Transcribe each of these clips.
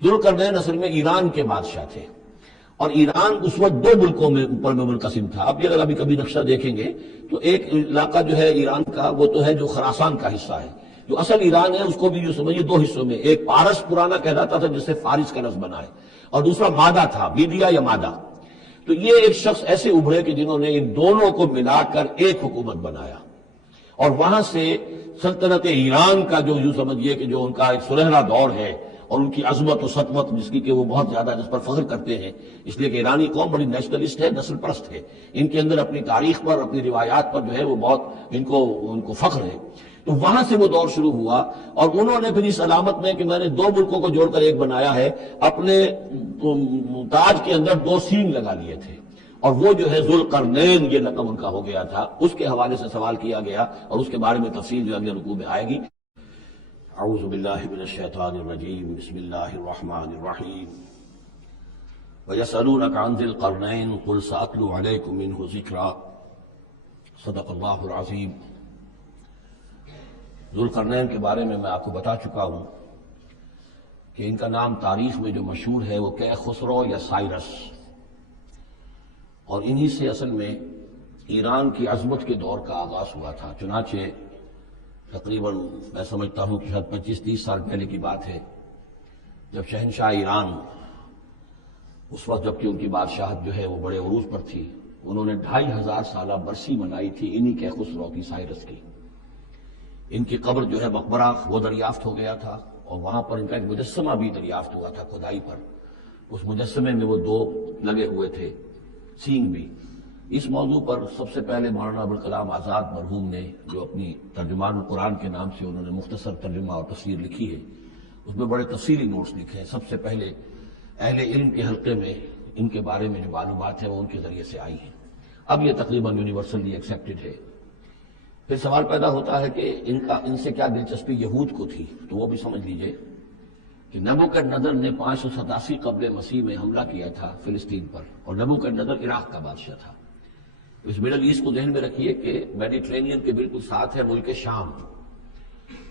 ذوالقرنین اصل میں ایران کے بادشاہ تھے، اور ایران اس وقت دو ملکوں میں اوپر میں منقسم تھا۔ اب یہ اگر ابھی کبھی نقشہ دیکھیں گے تو ایک علاقہ جو ہے ایران کا وہ تو ہے جو خراسان کا حصہ ہے، جو اصل ایران ہے اس کو بھی جو سمجھیے دو حصوں میں، ایک پارس پرانا کہلاتا تھا جس سے فارس کا لفظ بنا ہے، اور دوسرا مادہ تھا، میڈیا یا مادہ۔ تو یہ ایک شخص ایسے ابھرے کہ جنہوں نے ان دونوں کو ملا کر ایک حکومت بنایا، اور وہاں سے سلطنت ایران کا جو یوں سمجھیے کہ جو ان کا ایک سنہرا دور ہے، اور ان کی عظمت و سطوت جس کی کہ وہ بہت زیادہ جس پر فخر کرتے ہیں، اس لیے کہ ایرانی قوم بڑی نیشنلسٹ ہے، نسل پرست ہے، ان کے اندر اپنی تاریخ پر، اپنی روایات پر جو ہے وہ بہت ان کو فخر ہے۔ تو وہاں سے وہ دور شروع ہوا، اور انہوں نے پھر اس علامت میں کہ میں نے دو ملکوں کو جوڑ کر ایک بنایا ہے، اپنے تاج کے اندر دو سینگ لگا لیے تھے، اور وہ جو ہے ذوالقرنین یہ لقب ان کا ہو گیا تھا۔ اس کے حوالے سے سوال کیا گیا، اور اس کے بارے میں تفصیل جو اگلے رکوع میں آئے گی۔ اعوذ باللہ من الشیطان الرجیم، بسم اللہ الرحمن الرحیم۔ وَيَسْأَلُونَكَ عَنْ ذِي الْقَرْنَيْنِ قُلْ سَأَتْلُو عَلَيْكُمْ مِنْهُ ذِكْرًا۔ صدق اللہ العظیم۔ ذوالقرنین کے بارے میں آپ کو بتا چکا ہوں کہ ان کا نام تاریخ میں جو مشہور ہے وہ کہ خسرو یا سائرس، اور انہی سے اصل میں ایران کی عظمت کے دور کا آغاز ہوا تھا۔ چنانچہ تقریباً میں سمجھتا ہوں کہ شاید 25-30 سال پہلے کی بات ہے، جب شہنشاہ ایران اس وقت جبکہ ان کی بادشاہت جو ہے وہ بڑے عروج پر تھی، انہوں نے 2500 سالہ برسی منائی تھی انہی کے خسرو کی، سائرس کی۔ ان کی قبر جو ہے مقبرہ وہ دریافت ہو گیا تھا، اور وہاں پر ان کا ایک مجسمہ بھی دریافت ہوا تھا کھدائی پر۔ اس مجسمے میں وہ دو لگے ہوئے تھے سینگ بھی۔ اس موضوع پر سب سے پہلے مولانا ابوالکلام آزاد مرحوم نے جو اپنی ترجمان القرآن کے نام سے انہوں نے مختصر ترجمہ اور تفسیر لکھی ہے، اس میں بڑے تفصیلی نوٹس لکھے ہیں۔ سب سے پہلے اہل علم کے حلقے میں ان کے بارے میں جو معلومات ہیں وہ ان کے ذریعے سے آئی ہیں، اب یہ تقریباً یونیورسلی ایکسیپٹڈ ہے۔ پھر سوال پیدا ہوتا ہے کہ ان سے کیا دلچسپی یہود کو تھی، تو وہ بھی سمجھ لیجئے کہ نبوکدنضر نے 587 قبل مسیح میں حملہ کیا تھا فلسطین پر، اور نبوکدنضر عراق کا بادشاہ تھا۔ اس مڈل ایسٹ کو ذہن میں رکھیے کہ میڈیٹرینین کے بالکل ساتھ ہے ملک شام،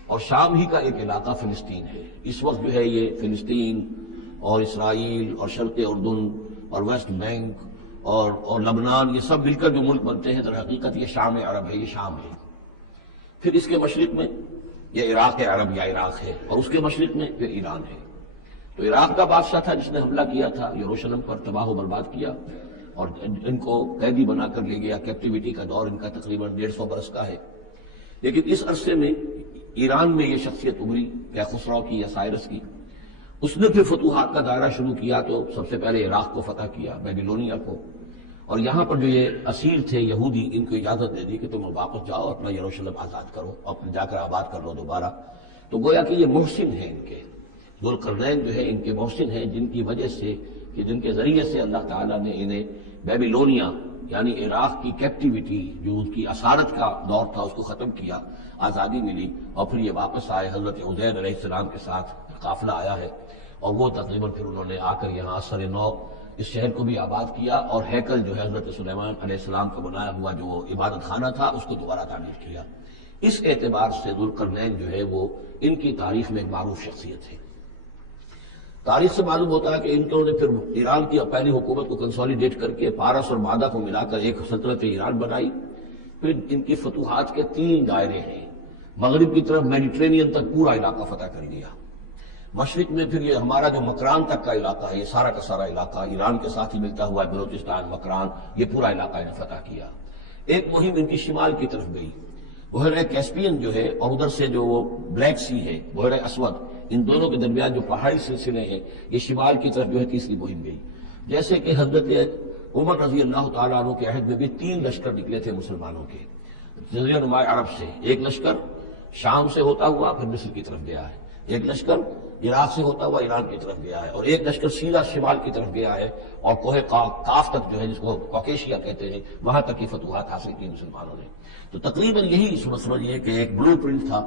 اور شام ہی کا ایک علاقہ فلسطین ہے۔ اس وقت جو ہے یہ فلسطین اور اسرائیل اور شرق اردن اور ویسٹ بینک اور لبنان، یہ سب مل کر جو ملک بنتے ہیں، در حقیقت یہ شام عرب ہے، یہ شام ہے۔ پھر اس کے مشرق میں یہ عراق عرب یا عراق ہے، اور اس کے مشرق میں پھر ایران ہے۔ تو عراق کا بادشاہ تھا جس نے حملہ کیا تھا یروشلم پر، تباہ و برباد کیا، اور ان کو قیدی بنا کر لے گیا۔ کیپٹیویٹی کا دور ان کا تقریباً 150 برس کا ہے۔ لیکن اس عرصے میں ایران میں یہ شخصیت ابھری کہ خسرو کی یا سائرس کی۔ اس نے پھر فتوحات کا دائرہ شروع کیا، تو سب سے پہلے عراق کو فتح کیا، بیبیلونیا کو، اور یہاں پر جو یہ اسیر تھے یہودی، ان کو اجازت دے دی کہ تم واپس جاؤ، اپنا یروشلم آزاد کرو، اپنے جا کر آباد کر لو دوبارہ۔ تو گویا کہ یہ محسن ہیں ان کے، ذوالقرنین جو ہے ان کے محسن ہیں، جن کی وجہ سے کہ جن کے ذریعے سے اللہ تعالیٰ نے انہیں بیبیلونیا یعنی عراق کی کیپٹیویٹی جو اس کی اسارت کا دور تھا اس کو ختم کیا، آزادی ملی، اور پھر یہ واپس آئے۔ حضرت عزیر علیہ السلام کے ساتھ قافلہ آیا ہے، اور وہ تقریباً پھر انہوں نے آ کر یہاں اثر نو اس شہر کو بھی آباد کیا، اور ہیکل جو ہے حضرت سلیمان علیہ السلام کا بنایا ہوا جو عبادت خانہ تھا اس کو دوبارہ تعمیر کیا۔ اس اعتبار سے ذوالقرنین جو ہے وہ ان کی تاریخ میں ایک معروف شخصیت ہے۔ تاریخ سے معلوم ہوتا ہے کہ انہوں نے پھر ایران کی پہلی حکومت کو کنسولیڈیٹ کر کے پارس اور مادہ کو ملا کر ایک سلطنت ایران بنائی۔ پھر ان کی فتوحات کے 3 دائرے ہیں۔ مغرب کی طرف میڈیٹرینین تک پورا علاقہ فتح کر لیا، مشرق میں پھر یہ ہمارا جو مکران تک کا علاقہ ہے، یہ سارا کا سارا علاقہ ایران کے ساتھ ہی ملتا ہوا ہے، بلوچستان، مکران، یہ پورا علاقہ انہیں فتح کیا۔ ایک مہم ان کی شمال کی طرف گئی، بحیرہ کیسپین جو ہے، اور ادھر سے جو وہ بلیک سی ہے، بحیرہ اسود، ان دونوں کے درمیان جو پہاڑی سلسلے ہیں، یہ شمال کی طرف جو ہے تیسری مہم گئی۔ جیسے کہ حضرت عمر رضی اللہ تعالیٰ عنہ کے عہد میں بھی 3 لشکر نکلے تھے مسلمانوں کے جزیرہ نما عرب سے۔ ایک لشکر شام سے ہوتا ہوا پھر مصر کی طرف گیا ہے، ایک لشکر عراق سے ہوتا ہوا ایران کی طرف گیا ہے، اور ایک لشکر سیدھا شمال کی طرف گیا ہے، اور کوہ کاف تک جو ہے جس کو کوکیشیا کہتے ہیں، وہاں تک کی فتوحات حاصل کی مسلمانوں نے۔ تو تقریباً یہی سمجھیے کہ ایک بلو پرنٹ تھا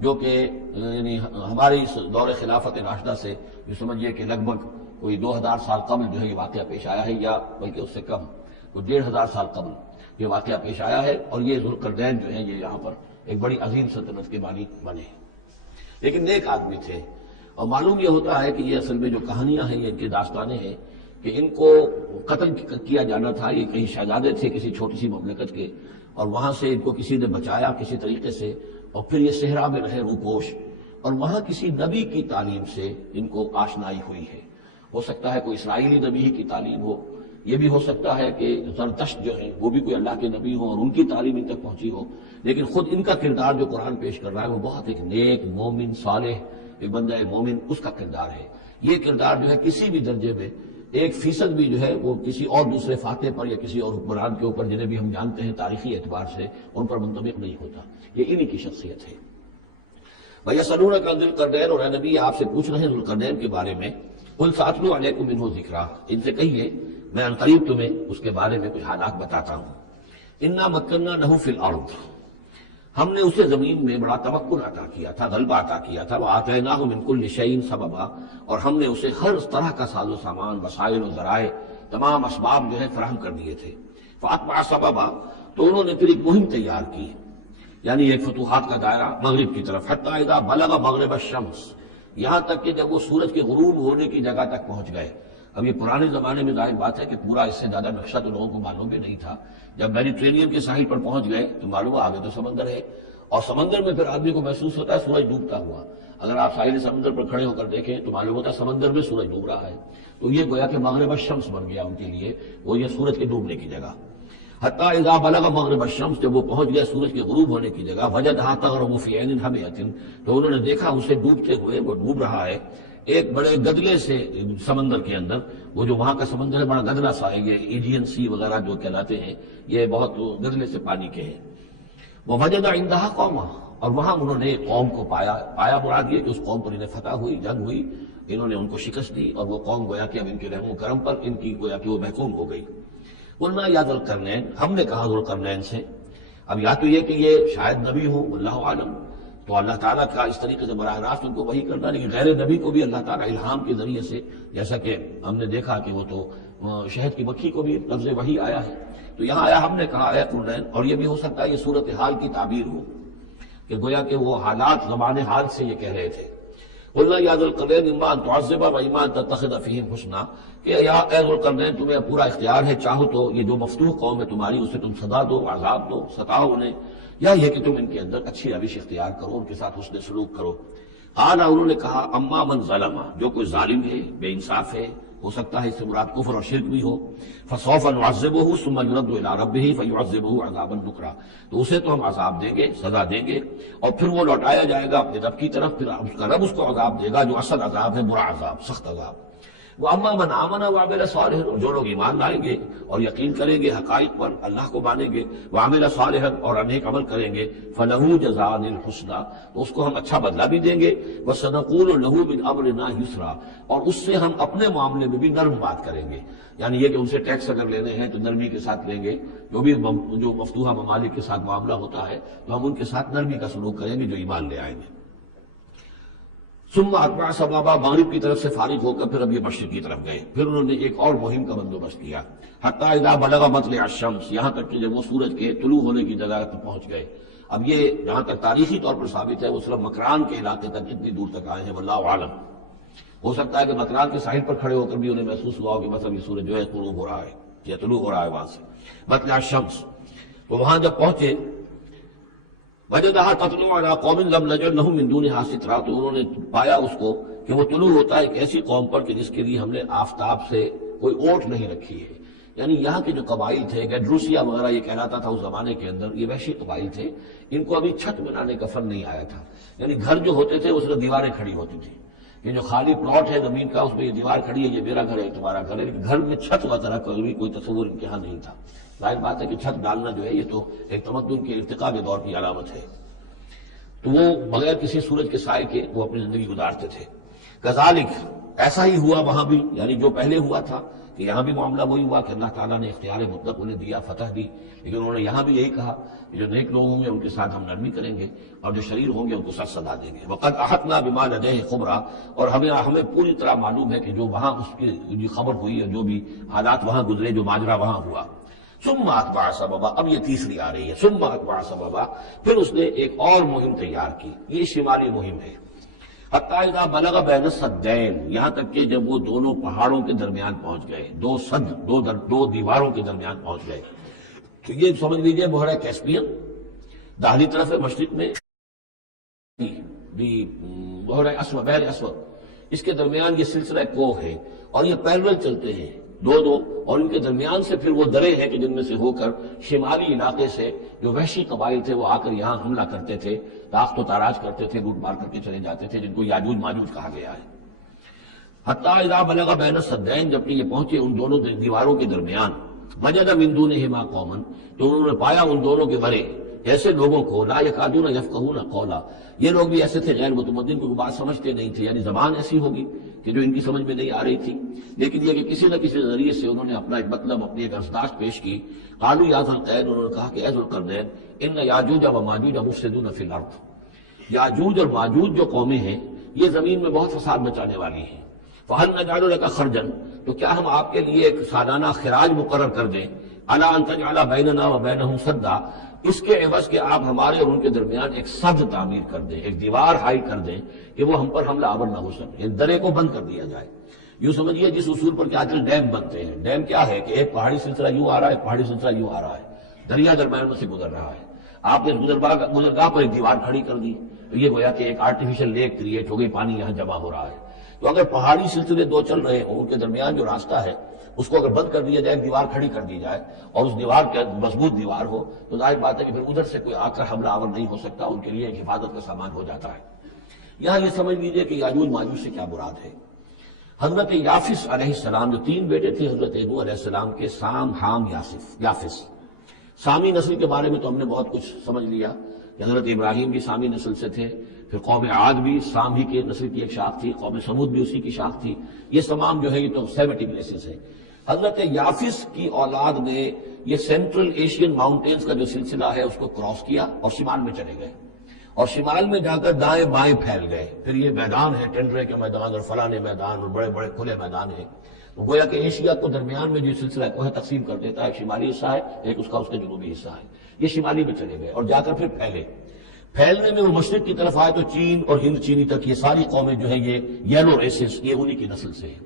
جو کہ یعنی ہماری اس دور خلافت راشدہ سے جو سمجھیے کہ لگ بھگ کوئی 2000 سال قبل جو ہے یہ واقعہ پیش آیا ہے، یا بلکہ اس سے کم، کوئی 1500 سال قبل یہ واقعہ پیش آیا ہے، اور یہ ذوالقرنین جو ہیں یہ یہاں پر ایک بڑی عظیم سلطنت کے بانی بنے۔ لیکن نیک آدمی تھے، اور معلوم یہ ہوتا ہے کہ یہ اصل میں جو کہانیاں ہیں، یہ ان کی داستانیں ہیں کہ ان کو قتل کیا جانا تھا. یہ کئی شہزادے تھے کسی چھوٹی سی مملکت کے، اور وہاں سے ان کو کسی نے بچایا کسی طریقے سے، اور پھر یہ صحرا میں رہے روپوش، اور وہاں کسی نبی کی تعلیم سے ان کو آشنائی ہوئی ہے. ہو سکتا ہے کوئی اسرائیلی نبی ہی کی تعلیم ہو، یہ بھی ہو سکتا ہے کہ زرتشت جو ہیں وہ بھی کوئی اللہ کے نبی ہو اور ان کی تعلیم ان تک پہنچی ہو. لیکن خود ان کا کردار جو قرآن پیش کر رہا ہے وہ بہت ایک نیک مومن صالح ایک بندہ مومن اس کا کردار ہے. یہ کردار جو ہے کسی بھی درجے میں 1% بھی جو ہے وہ کسی اور دوسرے فاتح پر یا کسی اور حکمران کے اوپر جنہیں بھی ہم جانتے ہیں تاریخی اعتبار سے ان پر منطبق نہیں ہوتا. یہ انہی کی شخصیت ہے. وَيَسْأَلُونَكَ عَنِ ذِي الْقَرْنَيْنِ، اور اے نبی آپ سے پوچھ رہے ہیں ذوالقرنین کے بارے میں. قُلْ سَأَتْلُو عَلَيْكُم مِّنْهُ ذِكْرًا، ان سے کہیے میں عنقریب تمہیں اس کے بارے میں کچھ حالات بتاتا ہوں. اِنَّا مَكَّنَّا لَهُ فِي الْأَرْضِ، ہم نے اسے زمین میں بڑا تمکن عطا کیا تھا، غلبہ عطا کیا تھا. وَآتَيْنَاهُ مِن كُلِّ شَيْءٍ سَبَبًا، اور ہم نے اسے ہر طرح کا ساز و سامان، وسائل و ذرائع، تمام اسباب جو ہے فراہم کر دیے تھے. فَأَتْبَعَ سَبَبًا، تو انہوں نے پھر ایک مہم تیار کی، یعنی ایک فتوحات کا دائرہ مغرب کی طرف. حتیٰ اذا بلغ مغرب الشمس، یہاں تک کہ جب وہ سورج کے غروب ہونے کی جگہ تک پہنچ گئے. اب یہ پرانے زمانے میں ظاہر بات ہے کہ پورا اس سے زیادہ نقشہ تو لوگوں کو معلوم بھی نہیں تھا. جب میڈیٹرینین کے ساحل پر پہنچ گئے تو معلوم ہوا آگے تو سمندر ہے، اور سمندر میں پھر آدمی کو محسوس ہوتا ہے سورج ڈوبتا ہوا. اگر آپ ساحل سمندر پر کھڑے ہو کر دیکھیں تو معلوم ہوتا ہے سمندر میں سورج ڈوب رہا ہے. تو یہ گویا کہ مغرب الشمس بن گیا ان کے لیے، وہ یہ سورج کے ڈوبنے کی جگہ. حتیٰ اذا بلغ مغرب الشمس، جب وہ پہنچ گیا سورج کے غروب ہونے کی جگہ. وجدہا تغرب فی عین حمیۃ، تو انہوں نے دیکھا اسے ڈوبتے ہوئے، وہ ڈوب رہا ہے ایک بڑے گدلے سے سمندر کے اندر. وہ جو وہاں کا سمندر ہے بڑا گدلا سا ہے، یہ ایجین سی وغیرہ جو کہلاتے ہیں یہ بہت گدلے سے پانی کے ہیں. ووجد عندہا قوما، اور وہاں انہوں نے قوم کو پایا مراد یہ کہ اس قوم پر انہیں فتح ہوئی، جنگ ہوئی، انہوں نے ان کو شکست دی، اور وہ قوم گویا کہ اب ان کے رحم و کرم پر ان کی گویا کہ وہ محکوم ہو گئی. قلنا یا ذوالقرنین، ہم نے کہا ذوالقرنین سے. اب یا تو یہ کہ یہ شاید نبی ہو، اللہ عالم، تو اللہ تعالیٰ کا اس طریقے سے براہ راست ان کو وحی کرنا. لیکن غیر نبی کو بھی اللہ تعالیٰ الہام کے ذریعے سے، جیسا کہ ہم نے دیکھا کہ وہ تو شہد کی مکھی کو بھی لفظ وحی آیا ہے. تو یہاں آیا ہم نے کہا اے قرنین، اور یہ بھی ہو سکتا ہے یہ صورتحال کی تعبیر ہو کہ گویا کہ وہ حالات زبان حال سے یہ کہہ رہے تھے. قلنا یا ذوالقرنین اما ان تعذب و اما ان تتخذ فیہم حسنا، کہ یا اے ذوالقرنین تمہیں پورا اختیار ہے، چاہو تو یہ جو مفتوح قوم ہے تمہاری اسے تم سزا دو، عذاب دو، ستاؤ انہیں، یا یہ کہ تم ان کے اندر اچھی روش اختیار کرو، ان کے ساتھ حسن سلوک کرو. قال، انہوں نے کہا اما من ظلم، جو کوئی ظالم ہے، بے انصاف ہے، ہو سکتا ہے اس سے مراد کفر اور شرک بھی ہو. فسوف نعذبہ ثم یرد الی ربہ فیعذبہ عذابا نکرا، تو اسے تو ہم عذاب دیں گے، سزا دیں گے، اور پھر وہ لوٹایا جائے گا اپنے رب کی طرف، پھر اس کا رب اس کو عذاب دے گا جو اصل عذاب ہے، برا عذاب، سخت عذاب. واما من آمن وعمل صالحا، جو لوگ ایمان لائیں گے اور یقین کریں گے حقائق پر، اللہ کو مانیں گے، وعمل صالحا، اور نیک عمل کریں گے، فلہ جزاء الحسنی، تو اس کو ہم اچھا بدلہ بھی دیں گے. وسنقول له من امرنا یسرا، اور اس سے ہم اپنے معاملے میں بھی نرم بات کریں گے. یعنی یہ کہ ان سے ٹیکس اگر لینے ہیں تو نرمی کے ساتھ لیں گے، جو مفتوحہ ممالک کے ساتھ معاملہ ہوتا ہے تو ہم ان کے ساتھ نرمی کا سلوک کریں گے جو ایمان لے آئیں گے. ثم اتبع سبابا، مغرب کی طرف سے فارغ ہو کر پھر اب یہ مشرق کی طرف گئے. پھر انہوں نے ایک اور مہم کا بندوبست کیا. حتیٰ اذا بلغ مطلع الشمس، یہاں تک کہ جب وہ سورج کے طلوع ہونے کی جگہ تک پہنچ گئے. اب یہ جہاں تک تاریخی طور پر ثابت ہے وہ صرف مکران کے علاقے تک اتنی دور تک آئے ہیں، واللہ عالم. ہو سکتا ہے کہ مکران کے ساحل پر کھڑے ہو کر بھی انہیں محسوس ہوا ہو کہ مثلا یہ سورج جو ہے غروب ہو رہا ہے یا طلوع ہو رہا ہے وہاں سے مطلع الشمس. تو وہاں جب پہنچے وجدہا تطلع علی قوم لم نجعل لہم من دونہا سترا، تو انہوں نے پایا اس کو کہ وہ طلوع ہوتا ہے ایک ایسی قوم پر کہ جس کے لیے ہم نے آفتاب سے کوئی اوٹ نہیں رکھی ہے. یعنی یہاں کے جو قبائل تھے، گیڈروسیا وغیرہ یہ کہلاتا تھا اس زمانے کے اندر، یہ وحشی قبائل تھے، ان کو ابھی چھت بنانے کا فن نہیں آیا تھا. یعنی گھر جو ہوتے تھے اس میں دیواریں کھڑی ہوتی تھیں. یہ جو خالی پلاٹ ہے زمین کا اس میں یہ دیوار کھڑی ہے، یہ میرا گھر ہے، تمہارا گھر ہے. گھر میں چھت وغیرہ کا بھی کوئی تصور ان کے یہاں نہیں تھا. ظاہر بات ہے کہ چھت ڈالنا جو ہے یہ تو ایک تمدن کے ارتقاء کے دور کی علامت ہے. تو وہ بغیر کسی سورج کے سائے کے وہ اپنی زندگی گزارتے تھے. کذالک، ایسا ہی ہوا وہاں بھی، یعنی جو پہلے ہوا تھا کہ یہاں بھی معاملہ وہی ہوا کہ اللہ تعالیٰ نے اختیار مطلق انہیں دیا، فتح دی. لیکن انہوں نے یہاں بھی یہی کہا کہ جو نیک لوگ ہوں گے ان کے ساتھ ہم نرمی کریں گے، اور جو شریر ہوں گے ان کو سخت سزا دیں گے. وقد احطنا بما لدیہ خبرا، اور ہمیں پوری طرح معلوم ہے کہ جو وہاں اس کی خبر ہوئی ہے، جو بھی حالات وہاں گزرے، جو ماجرا وہاں ہوا. ثم اتبع سببا، اب یہ تیسری آ رہی ہے. ثم اتبع سببا، پھر اس نے ایک اور مہم تیار کی. یہ شمالی مہم ہے. حتی اذا بلغ بین السدین، یہاں تک کہ جب وہ دونوں پہاڑوں کے درمیان پہنچ گئے، دو دیواروں کے درمیان پہنچ گئے، تو یہ سمجھ لیجئے بحیرہ کیسپیئن داہلی طرف ہے مشرق میں، بحیرہ اسود، بحر اسود، اس کے درمیان یہ سلسلہ کوہ ہے اور یہ پیرل چلتے ہیں دو، اور ان کے درمیان سے پھر وہ درے ہیں کہ جن میں سے ہو کر شمالی علاقے سے جو وحشی قبائل تھے وہ آ کر یہاں حملہ کرتے تھے، تاخت و تاراج کرتے تھے، لوٹ مار کر کے چلے جاتے تھے، جن کو یاجوج ماجوج کہا گیا ہے۔ حتی اذا بلغ بین السدین، جبکہ یہ پہنچے ان دونوں دیواروں کے درمیان، وجد من دونہما قوما، تو انہوں نے پایا ان دونوں کے برے ایسے لوگوں کو، لا یکادون یفقہون قولا، یہ لوگ بھی ایسے تھے غیر متمدن، کوئی بات سمجھتے نہیں تھے، یعنی زبان ایسی ہوگی کہ جو ان کی سمجھ میں نہیں آ رہی تھی، لیکن یہ کہ کسی نہ کسی ذریعے سے انہوں نے اپنا ایک مطلب، اپنی ایک ارزداشت پیش کی۔ قالوا یا ذا القرنین، انہوں نے کہا کہ اے ذو القرنین، ان یاجوج و ماجوج مفسدون فی الارض، یاجوج اور ماجوج جو قومیں ہیں یہ زمین میں بہت فساد مچانے والی ہیں۔ فہل نجعل لک خرجا، تو کیا ہم آپ کے لیے ایک سالانہ خراج مقرر کر دیں، علی ان تجعل بیننا و بینہم سدا، اس کے عوض کہ آپ ہمارے اور ان کے درمیان ایک سد تعمیر کر دیں، ایک دیوار ہائی کر دیں کہ وہ ہم پر حملہ آور نہ ہو سکے، یعنی درے کو بند کر دیا جائے۔ یوں سمجھیے جس اصول پر کہ آج کل ڈیم بنتے ہیں، ڈیم کیا ہے کہ ایک پہاڑی سلسلہ یوں آ رہا ہے، ایک پہاڑی سلسلہ یوں آ رہا ہے، دریا درمیان میں سے گزر رہا ہے، آپ نے گزرگاہ پر ایک دیوار کھڑی کر دی، تو یہ گویا کہ ایک آرٹیفیشل لیک کریٹ ہو گئی، پانی یہاں جمع ہو رہا ہے۔ تو اگر پہاڑی سلسلے دو چل رہے ہوں، ان کے درمیان جو راستہ ہے اس کو اگر بند کر دیا جائے، دیوار کھڑی کر دی جائے اور اس دیوار کے مضبوط دیوار ہو، تو ظاہر بات ہے کہ پھر ادھر سے کوئی آ کر حملہ آور نہیں ہو سکتا، ان کے لیے ایک حفاظت کا سامان ہو جاتا ہے۔ یہاں یہ سمجھ لیجئے کہ یاجوج ماجوج سے کیا مراد ہے۔ حضرت یافس علیہ السلام، جو تین بیٹے تھے حضرت نوح علیہ السلام کے، سام، حام، یافس، سامی نسل کے بارے میں تو ہم نے بہت کچھ سمجھ لیا کہ حضرت ابراہیم بھی سامی نسل سے تھے، پھر قوم عاد بھی سام ہی کے نسل کی ایک شاخ تھی، قوم سمود بھی اسی کی شاخ تھی، یہ تمام جو ہے یہ تو سیمیٹک بیسس ہے۔ حضرت یافس کی اولاد نے یہ سینٹرل ایشین ماؤنٹینز کا جو سلسلہ ہے اس کو کراس کیا اور شمال میں چلے گئے، اور شمال میں جا کر دائیں بائیں پھیل گئے، پھر یہ میدان ہے، ٹینڈرے کے میدان اور فلانے میدان اور بڑے بڑے کھلے میدان ہیں، گویا کہ ایشیا کو درمیان میں جو سلسلہ کوہ تقسیم کر دیتا ہے، ایک شمالی حصہ ہے، ایک اس کا جنوبی حصہ ہے، یہ شمالی میں چلے گئے اور جا کر پھر پھیلنے میں وہ مشرق کی طرف آئے تو چین اور ہند چینی تک یہ ساری قومیں جو ہیں یہ یلو ریسز، یہ انہی کی نسل سے ہیں،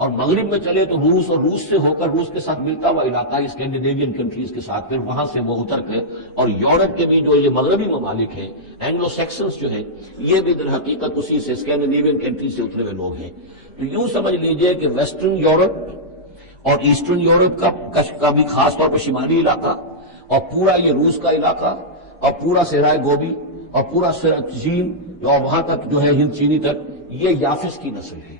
اور مغرب میں چلے تو روس، اور روس سے ہو کر روس کے ساتھ ملتا ہوا علاقہ اسکینڈینیوین کنٹریز کے ساتھ، پھر وہاں سے وہ اتر کے، اور یورپ کے بھی جو یہ مغربی ممالک ہیں، اینگلو سیکسنز جو ہیں، یہ بھی در حقیقت اسی سے اسکینڈینیوین کنٹریز سے اترے ہوئے لوگ ہیں۔ تو یوں سمجھ لیجئے کہ ویسٹرن یورپ اور ایسٹرن یورپ کا بھی خاص طور پر شمالی علاقہ، اور پورا یہ روس کا علاقہ، اور پورا صحرائے گوبی، اور پورا چین، اور وہاں تک جو ہے ہند چینی تک، یہ یافس کی نسل ہے۔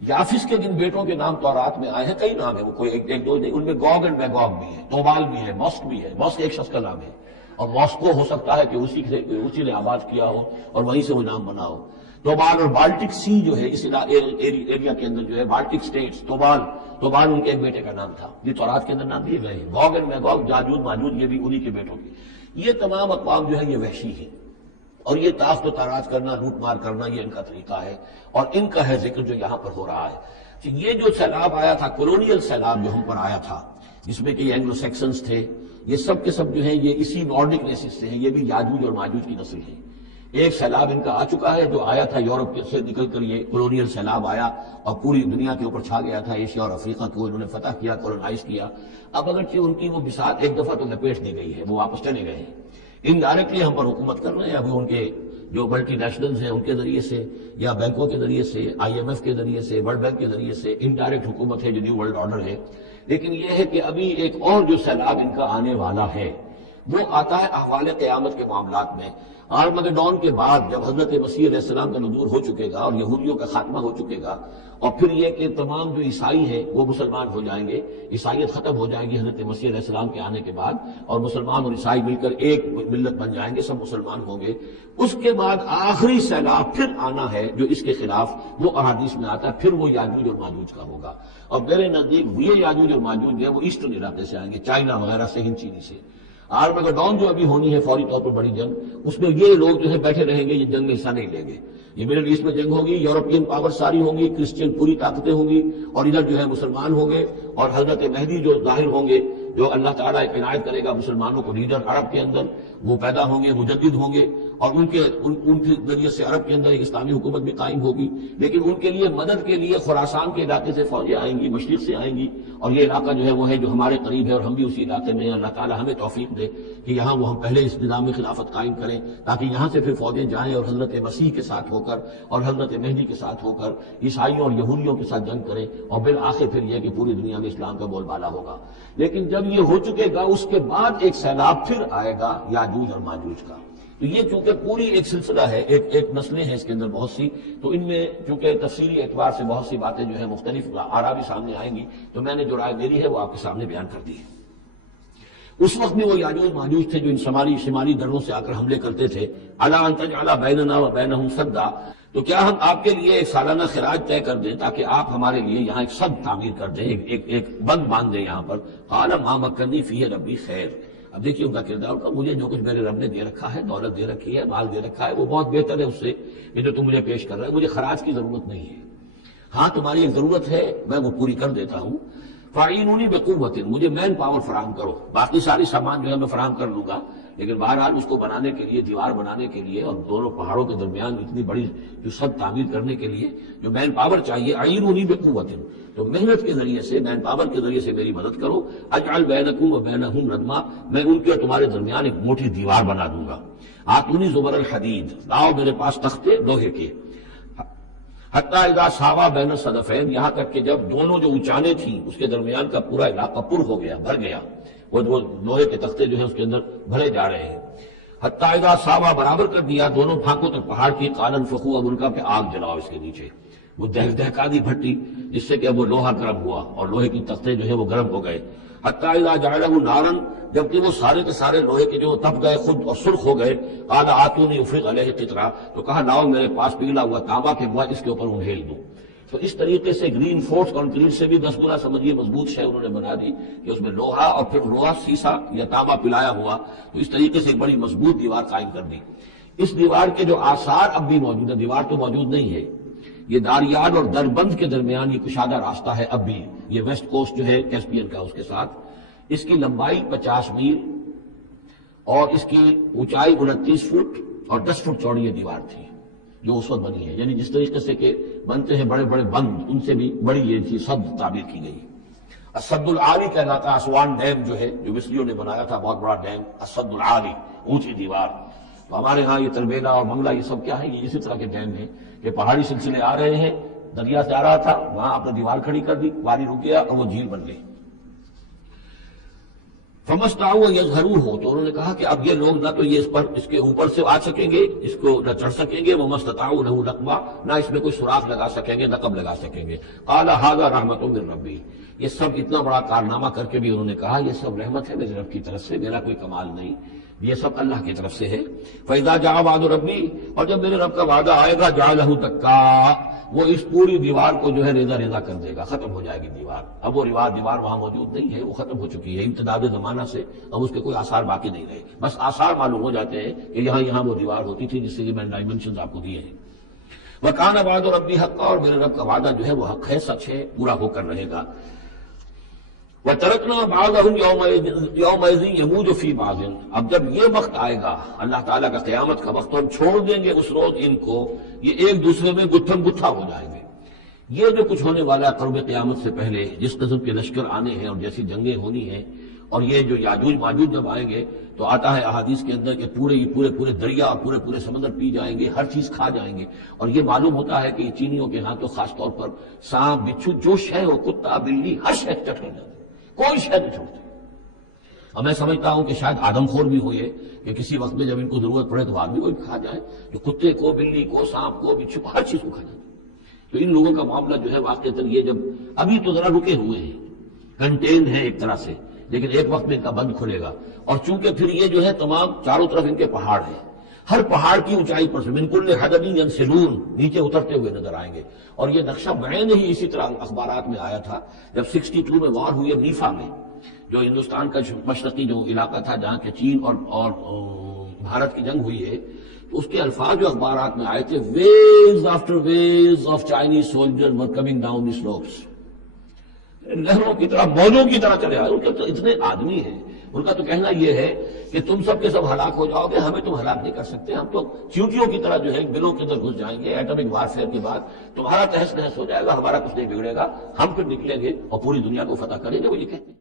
یافس کے جن بیٹوں کے نام تورات میں آئے ہیں، کئی نام ہیں، وہ کوئی ایک دو نہیں، ان میں گوگ اینڈ میگوگ بھی ہے، توبال بھی ہے، ماسک بھی ہے، ماسک ایک شخص کا نام ہے، اور ماسکو ہو سکتا ہے کہ اسی نے آباد کیا ہو اور وہیں سے وہ نام بنا ہو۔ توبال اور بالٹک سی جو ہے اس ایریا کے اندر جو ہے بالٹک سٹیٹس، توبال ان کے ایک بیٹے کا نام تھا، یہ تورات کے اندر نام دیے گئے ہیں۔ گوگ اینڈ میگوگ، جاجوج ماجوج، یہ بھی انہی کے بیٹوں کی۔ یہ تمام اقوام جو ہے یہ وحشی ہیں، اور یہ تاخت و تاراج کرنا، لوٹ مار کرنا، یہ ان کا طریقہ ہے، اور ان کا ہے ذکر جو یہاں پر ہو رہا ہے۔ یہ جو سیلاب آیا تھا، کولونیل سیلاب جو ہم پر آیا تھا، جس میں کہ یہ اینگلو سیکسنز تھے، یہ سب کے سب جو ہیں یہ اسی نارڈک ریسز سے ہیں، یہ بھی یاجوج اور ماجوج کی نسل ہیں۔ ایک سیلاب ان کا آ چکا ہے جو آیا تھا یورپ سے نکل کر، یہ کولونیل سیلاب آیا اور پوری دنیا کے اوپر چھا گیا تھا، ایشیا اور افریقہ کو انہوں نے فتح کیا، کولونائز کیا۔ اب اگرچہ ان کی وہ بساط ایک دفعہ تو لپیٹ دی گئی ہے، وہ واپس چلے گئے ہیں، انڈائریکٹلی ہم پر حکومت کر رہے ہیں، ابھی ان کے جو ملٹی نیشنلز ہیں ان کے ذریعے سے، یا بینکوں کے ذریعے سے، آئی ایم ایف کے ذریعے سے، ورلڈ بینک کے ذریعے سے انڈائریکٹ حکومت ہے جو نیو ورلڈ آرڈر ہے۔ لیکن یہ ہے کہ ابھی ایک اور جو سیلاب ان کا آنے والا ہے وہ آتا ہے احوال قیامت کے معاملات میں۔ آرمگڈون کے بعد جب حضرت مسیح علیہ السلام کا نزول ہو چکے گا اور یہودیوں کا خاتمہ ہو چکے گا، اور پھر یہ کہ تمام جو عیسائی ہیں وہ مسلمان ہو جائیں گے، عیسائیت ختم ہو جائے گی حضرت مسیح علیہ السلام کے آنے کے بعد، اور مسلمان اور عیسائی مل کر ایک ملت بن جائیں گے، سب مسلمان ہوں گے۔ اس کے بعد آخری سیلاب پھر آنا ہے جو اس کے خلاف وہ احادیث میں آتا ہے، پھر وہ یاجوج اور ماجوج کا ہوگا، اور میرے نزدیک یہ یاجوج اور ماجوج جو ہے وہ ایسٹرن علاقے سے آئیں گے، چائنا وغیرہ سے، ہند چینی سے۔ آرمگڈون جو ابھی ہونی ہے فوری طور پر بڑی جنگ، اس میں یہ لوگ جو ہے بیٹھے رہیں گے، یہ جنگ میں حصہ نہیں لیں گے۔ یہ مڈل ایسٹ میں جنگ ہوگی، یورپین پاور ساری ہوں گی، کرسچین پوری طاقتیں ہوں گی، اور ادھر جو ہے مسلمان ہوں گے، اور حضرت مہدی جو ظاہر ہوں گے جو اللہ تعالیٰ عنایت کرے گا مسلمانوں کو لیڈر عرب کے اندر وہ پیدا ہوں گے، مجدد ہوں گے، اور ان کے ذریعے سے عرب کے اندر ایک اسلامی حکومت بھی قائم ہوگی. لیکن ان کے لیے مدد کے لیے خراسان کے علاقے سے فوجیں آئیں گی، مشرق سے آئیں گی، اور یہ علاقہ جو ہے وہ ہے جو ہمارے قریب ہے اور ہم بھی اسی علاقے میں ہیں. اللہ تعالیٰ ہمیں توفیق دے کہ یہاں وہ ہم پہلے اس نظام خلافت قائم کریں تاکہ یہاں سے پھر فوجیں جائیں اور حضرت مسیح کے ساتھ ہو کر اور حضرت مہدی کے ساتھ ہو کر عیسائیوں اور یہودیوں کے ساتھ جنگ کریں، اور بالآخر پھر یہ کہ پوری دنیا میں اسلام کا بول بالا ہوگا. لیکن جب یہ ہو چکے گا اس کے بعد ایک سیلاب پھر آئے گا یاجوج اور ماجوج کا. تو یہ چونکہ پوری ایک سلسلہ ہے، ایک نسلیں ہیں اس کے اندر بہت سی، تو ان میں چونکہ تفصیلی اعتبار سے بہت سی باتیں جو ہے مختلف آراء بھی سامنے آئیں گی، تو میں نے جو رائے میری ہے وہ آپ کے سامنے بیان کر دی ہے. اس وقت میں وہ یاجوج ماجوج تھے جو ان شمالی دروں سے آ کر حملے کرتے تھے. الا ان تجعل بیننا وبینہم سدا، تو کیا ہم آپ کے لیے ایک سالانہ خراج طے کر دیں تاکہ آپ ہمارے لیے یہاں ایک سد تعمیر کر دیں، ایک بند باندھ دیں یہاں پر. قال ما مکنی فیہ ربی خیر. اب دیکھیے ان کا کردار کا، مجھے جو کچھ میرے رب نے دے رکھا ہے، دولت دے رکھی ہے، مال دے رکھا ہے، وہ بہت بہتر ہے اس سے یہ جو تم مجھے پیش کر رہے ہو. مجھے خراج کی ضرورت نہیں ہے. ہاں تمہاری ایک ضرورت ہے، میں وہ پوری کر دیتا ہوں. فاعینونی بقوت، مجھے مین پاور فراہم کرو، باقی ساری سامان جو ہے میں فراہم کر لوں گا، لیکن بہرحال اس کو بنانے کے لیے، دیوار بنانے کے لیے اور دونوں پہاڑوں کے درمیان اتنی بڑی جو سد تعمیر کرنے کے لیے جو مین پاور چاہیے، اعینونی بقوت، تو محنت کے ذریعے سے، مین پاور کے ذریعے سے میری مدد کرو. اجعل بینکم وبینہم ردما، میں ان کے اور تمہارے درمیان ایک موٹی دیوار بنا دوں گا. آتونی زبر الحدید، لاؤ میرے پاس تختے لوہے کے. حتیٰ اذا ساوا بین الصدفین، یہاں تک کہ جب دونوں جو اونچانے تھیں اس کے درمیان کا پورا علاقہ پر ہو گیا، بھر گیا، وہ لوہے کے تختے جو ہیں اس کے اندر بھرے جا رہے ہیں. حتیٰ اذا ساوا، برابر کر دیا دونوں پھانکوں تک پہاڑ کی. قال انفخوا، اب ان کا کہ آگ جلاؤ اس کے نیچے. وہ دہکا دی بھٹی جس سے کہ وہ لوہا گرم ہوا اور لوہے کی تختے جو ہے وہ گرم ہو گئے. حتیٰ اذا جعلہ نارا، جبکہ وہ سارے کے سارے لوہے کے جو تپ گئے خود اور سرخ ہو گئے. قال آتونی افرغ علیہ قطرہ، تو کہا لاؤ میرے پاس پگھلا ہوا تانبا کہ میں اس کے اوپر انھیل دوں. تو اس طریقے سے گرین فورس کانکریٹ سے بھی 10 گنا سمجھیے مضبوط شے انہوں نے بنا دی کہ اس میں لوہا اور پھر لوہا سیسا یا تانبا پلایا ہوا، تو اس طریقے سے ایک بڑی مضبوط دیوار قائم کر دی. اس دیوار کے جو آثار اب بھی موجود ہیں، دیوار تو موجود نہیں ہے، یہ داریال اور دربند کے درمیان یہ کشادہ راستہ ہے اب بھی، یہ ویسٹ کوسٹ جو ہے کیسپیئن کا اس کے ساتھ. اس کی لمبائی 50 میل اور اس کی اونچائی 29 فٹ اور 10 فٹ چوڑی یہ دیوار تھی جو اس وقت بنی ہے. یعنی جس طریقے سے کہ بنتے ہیں بڑے بڑے بند، ان سے بھی بڑی یہ تھی سد تعبیر کی گئی. السد العالی کہلاتا ہے اسوان ڈیم جو ہے، جو مصریوں نے بنایا تھا، بہت بڑا ڈیم، السد العالی، اونچی دیوار. تو ہمارے ہاں یہ تربیلا اور منگلا یہ سب کیا ہے، یہ اسی طرح کے ڈیم ہیں کہ پہاڑی سلسلے آ رہے ہیں، دریا سے آ رہا تھا، وہاں اپنے دیوار کھڑی کر دی، پانی رک گیا اور وہ جھیل بن گئی. فمستطاعوا یظہروہ، تو انہوں نے کہا کہ اب یہ لوگ نہ تو یہ اس کے اوپر سے آ سکیں گے، اس کو نہ چڑھ سکیں گے، ومستطاعوا لہ نقبا، نہ اس میں کوئی سوراخ لگا سکیں گے، نقب لگا سکیں گے. قال ھذا رحمۃ من ربی، یہ سب اتنا بڑا کارنامہ کر کے بھی انہوں نے کہا یہ سب رحمت ہے میرے رب کی طرف سے، میرا کوئی کمال نہیں، یہ سب اللہ کی طرف سے ہے. فَإِذَا جَاءَ وَعْدُ رَبِّي، اور جب میرے رب کا وعدہ آئے گا، جَعَلَهُ دَكَّا، وہ اس پوری دیوار کو جو ہے ریزہ ریزہ کر دے گا، ختم ہو جائے گی دیوار. اب وہ دیوار وہاں موجود نہیں ہے، وہ ختم ہو چکی ہے امتداد زمانہ سے، اب اس کے کوئی آثار باقی نہیں رہے. بس آثار معلوم ہو جاتے ہیں کہ یہاں وہ دیوار ہوتی تھی، جس سے کہ میں نے ڈائمنشنز آپ کو دیے ہیں. وَكَانَ وَعْدُ رَبِّي حَقًّا، اور میرے رب کا وعدہ جو ہے وہ حق ہے، سچ ہے، پورا ہو کر رہے گا. وَتَرَكْنَا بَعْضَهُمْ يَوْمَئِذٍ يَمُوجُ فِي بَعْضٍ، اب جب یہ وقت آئے گا اللہ تعالیٰ کا قیامت کا وقت، تو ہم چھوڑ دیں گے اس روز ان کو، یہ ایک دوسرے میں گتھم گتھا ہو جائیں گے. یہ جو کچھ ہونے والا ہے قرب قیامت سے پہلے، جس قسم کے لشکر آنے ہیں اور جیسی جنگیں ہونی ہیں، اور یہ جو یاجوج ماجوج جب آئیں گے تو آتا ہے احادیث کے اندر کہ پورے دریا اور پورے سمندر پی جائیں گے، ہر چیز کھا جائیں گے. اور یہ معلوم ہوتا ہے کہ یہ چینیوں کے ہاں تو خاص طور پر سانپ بچھو جو شے ہو، کتا بلی، ہر شے چٹ ہو جاتی، کوئی شے نہیں چھوڑتے. اور میں سمجھتا ہوں کہ شاید آدم خور بھی ہو یہ کہ کسی وقت میں جب ان کو ضرورت پڑے تو آدمی کو بھی کھا جائے، جو کتے کو، بلی کو، سانپ کو، بچھو کو، ہر چیز کو کھا جائے. تو ان لوگوں کا معاملہ جو ہے واقعتاً یہ جب ابھی تو ذرا رکے ہوئے ہیں، کنٹینڈ ہے ایک طرح سے، لیکن ایک وقت میں ان کا بند کھلے گا. اور چونکہ پھر یہ جو ہے تمام چاروں طرف ان کے پہاڑ ہیں، ہر پہاڑ کی اونچائی پر سے من کل حدب ینسلون، نیچے اترتے ہوئے نظر آئیں گے. اور یہ نقشہ بعین ہی اسی طرح اخبارات میں آیا تھا جب 62 میں وار ہوئی ہے نیفا میں، جو ہندوستان کا مشرقی جو علاقہ تھا جہاں کہ چین اور بھارت کی جنگ ہوئی ہے. تو اس کے الفاظ جو اخبارات میں آئے تھے، waves after waves of Chinese soldier were coming down the slopes. نہروں کی طرح، موجوں کی طرح چلے آئے. ان کے تو اتنے آدمی ہیں، ان کا تو کہنا یہ ہے کہ تم سب کے سب ہلاک ہو جاؤ گے، ہمیں تم ہلاک نہیں کر سکتے، ہم تو چیونٹیوں کی طرح جو ہے بلوں کے اندر گھس جائیں گے. ایٹمک وارفیئر کے بعد تمہارا تہس نہس ہو جائے گا، ہمارا کچھ نہیں بگڑے گا، ہم پھر نکلیں گے اور پوری دنیا کو فتح کریں گے. وہ یہ کہتے ہیں.